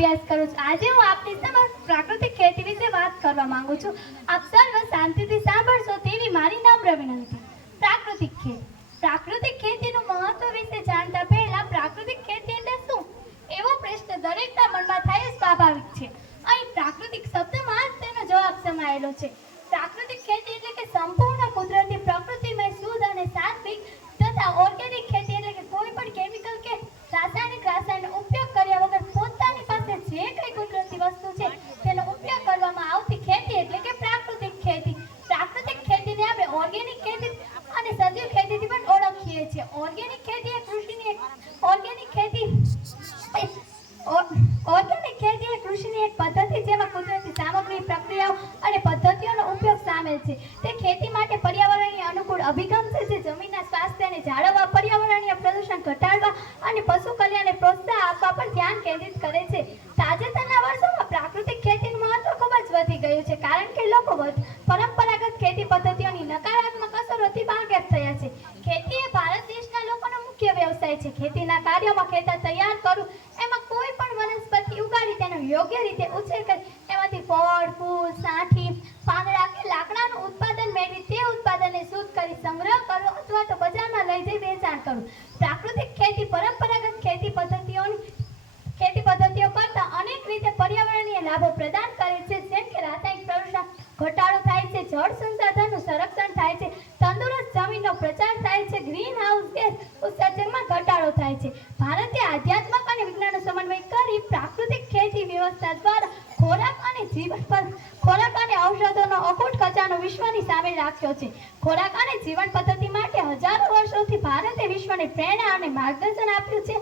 અભ્યાસ કરું છું। આજે હું આપની સમક્ષ પ્રાકૃતિક ખેતી વિશે વાત કરવા માંગુ છું। આપ સર્વ શાંતિથી સાંભળશો તેવી મારી નમ્ર વિનંતી। પ્રાકૃતિક ખેતીનું મહત્વ વિશે જાણતા પહેલા પ્રાકૃતિક ખેતી એટલે શું એવો પ્રશ્ન દરેકના મનમાં થાય સ્વાભાવિક છે। અહીં પ્રાકૃતિક શબ્દમાં જ તેનો જવાબ સમાયેલો છે। પ્રાકૃતિક ખેતી એટલે કે સંપૂર્ણ કુદરતી પ્રકૃતિમય શુદ્ધ અને સાત્વિક તથા ઓર્ગેનિક ખેતી એટલે કે કોઈ પણ કેમિકલ કે રાસાયણિક ઉપયોગ કર્યા વગર પોતાની પાસે જે કંઈ કુદરતી વસ્તુ છે તેનો ઉપયોગ કરવામાં આવતી ખેતી એટલે કે પ્રાકૃતિક ખેતી। પ્રાકૃતિક ખેતીને આપણે ઓર્ગેનિક ખેતી અને સજીવ ખેતીથી પણ ઓળખીએ છીએ। ઓર્ગેનિક ખેતી એ કૃષિની એક પદ્ધતિ જેમાં કુદરતી સામગ્રી પ્રક્રિયાઓ અને પદ્ધતિઓનો ઉપયોગ સામેલ છે। તે ખેતી માટે પર્યાવરણીય અનુકૂળ અભિગમ છે જે જમીનના સ્વાસ્થ્યને જાળવવા, પર્યાવરણીય પ્રદૂષણ ઘટાડવા અને પશુ કલ્યાણને પ્રોત્સાહન આપવા પર ધ્યાન કેન્દ્રિત કરે છે। તાજેતરના વર્ષોમાં પ્રાકૃતિક ખેતીનું મહત્વ ખૂબ જ વધી ગયું છે કારણ કે લોકો પરંપરાગત ખેતી પદ્ધતિઓની નકારાત્મક અસરોથી વાકેફ થયા છે। ખેતી એ ભારત દેશના લોકોનો મુખ્ય વ્યવસાય છે। ખેતીના કાર્યોમાં ખેતર તૈયાર કરવું, એમાં કોઈ પણ વનસ્પતિ ઉગાડી તેનો યોગ્ય રીતે ઉછેર કરી એમાંથી ફળ, ફૂલ, સાઠી, પાંદડા કે લાકડાનું ઉત્પાદન મેળવી તે ઉત્પાદનને શુદ્ધ કરી સંગ્રહ કરવો અથવા તો બજારમાં લઈ જઈ વેચાણ કરવું। પ્રાકૃતિક ખેતી પરંપરાગત ખેતી પદ્ધતિઓ કરતાં અનેક રીતે પર્યાવરણીય લાભો પ્રદાન કરે છે, જેમ કે રાસાયણિક પ્રદૂષણ ઘટાડો થાય છે, જળ સંસાધનનું સંરક્ષણ થાય છે, તંદુરસ્ત જમીનનો પ્રચાર થાય છે, ગ્રીન હાઉસ ગેસ ઉત્સર્જનમાં ઘટાડો થાય છે। ભારતે આધ્યાત્મક અને વિજ્ઞાનનો સમન્વય કરી પ્રાકૃતિક ખેતી વ્યવસ્થા દ્વારા ખોરાક અને ઔષધોનો અખૂટ ખજાનો વિશ્વની સામે રાખ્યો છે। ખોરાક અને જીવન પદ્ધતિ માટે હજારો વર્ષોથી ભારતે વિશ્વને પ્રેરણા અને માર્ગદર્શન આપ્યું છે।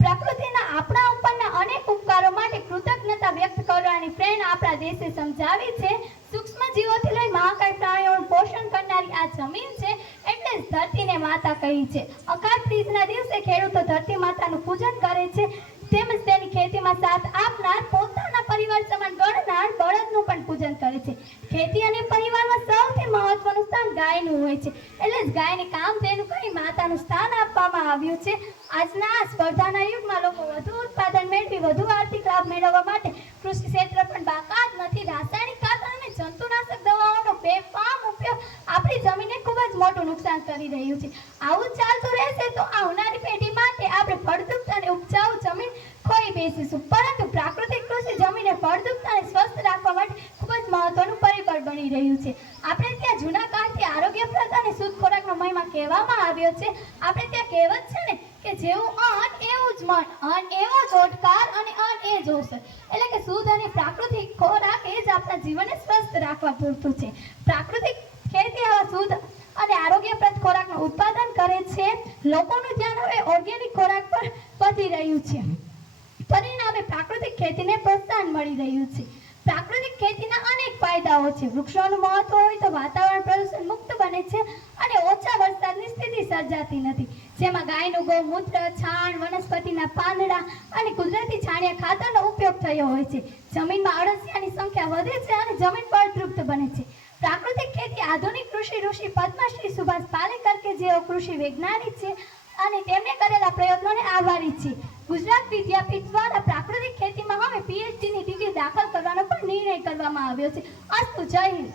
પ્રકૃતિના આપણા ઉપરના અનેક ઉપકારો માટે કૃતજ્ઞતા વ્યક્ત કરવાની પ્રેરણા આપણા દેશે સમજાવી છે। સૂક્ષ્મ જીવોથી લઈ મહાકાય પ્રાણીઓનું પોષણ કરનારી આ જમીન છે એટલે જ ધરતીને માતા કહી છે। અષાઢ બીજના દિવસે ખેડૂતો ધરતી માતાનું પૂજન કરે છે, તેમજ તેની ખેતીમાં સાથ આપનાર, પોતાના પરિવાર સમાન ગણનાર બળદનું પણ પૂજન કરે છે। ખેતી અને પરિવારમાં સૌથી મહત્વનું સ્થાન ગાયનું હોય છે, એટલે જ ગાયને કામધેનુ કહી માતાનું સ્થાન આપવામાં આવ્યું છે। આજના આ સ્પર્ધાના યુગમાં લોકો વધુ ઉત્પાદન મેળવી વધુ આર્થિક લાભ મેળવવા માટે કૃષિ ક્ષેત્ર પણ બાકાત નથી। રાસાયણિક ખાતર અને જંતુનાશક દવાઓનો બેફામ ઉપયોગ આપણી જમીનને ખૂબ જ મોટું નુકસાન કરી રહ્યું છે। આવું ચાલતું રહેશે તો આવનારી પેઢી માટે આપણે ફળદ્રુપ અને ઉપજાઉ જમીન ખોઈ બેસીશું, પરંતુ પ્રાકૃતિક કૃષિ જમીનને ફળદ્રુપ અને સ્વસ્થ રાખવા માટે ખૂબ જ મહત્વનું પરિબળ બની રહ્યું છે। આપણે ત્યાં જૂના કાળથી આરોગ્યપ્રદ અને શુદ્ધ ખોરાકનો મહિમા કહેવામાં આવ્યો છે। આપણે ત્યાં કહેવત છે ને કે જેવું અન્ન એવું જ મન, અન્ન એવો જ ઓડકાર અને અન્ન એ જ ઔષધ, એટલે કે શુદ્ધ અને પ્રાકૃતિક ખોરાક એ જ આપણા જીવનને સ્વસ્થ રાખવા પૂરતું છે। પ્રાકૃતિક ખેતી આવા શુદ્ધ અને આરોગ્યપ્રદ ખોરાકનું ઉત્પાદન કરે છે। લોકોનું ધ્યાન હવે ઓર્ગેનિક ખોરાક પર વધી રહ્યું છે, પરિણામે પ્રાકૃતિક ખેતીને પ્રોત્સાહન મળી રહ્યું છે। પ્રાકૃતિક ખેતીના અનેક ફાયદાઓ છે। વૃક્ષોનું મહત્વ હોય તો વાતાવરણ પ્રદૂષણ મુક્ત બને છે અને ઓછા વરસાદની સ્થિતિ સર્જાતી નથી, જેમાં ગાયનું ગૌમૂત્ર, છાણ, વનસ્પતિના પાંદડા અને કુદરતી છાણિયા ખાતરનો ઉપયોગ થયો હોય છે। જમીનમાં અળસિયાની સંખ્યા વધે છે અને જમીન ફળદ્રુપ બને છે। પ્રાકૃતિક ખેતી આધુનિક કૃષિ ઋષિ પદ્મશ્રી સુભાષ પાલેકર કે જેઓ કૃષિ વૈજ્ઞાનિક છે અને તેમણે કરેલા પ્રયત્નોને આભારી છે। ગુજરાત વિદ્યાપીઠ દ્વારા પ્રાકૃતિક ખેતીમાં હવે PhDની ડિગ્રી દાખલ કરવાનો પણ નિર્ણય કરવામાં આવ્યો છે। અસ્તુ, જય હિન્દ।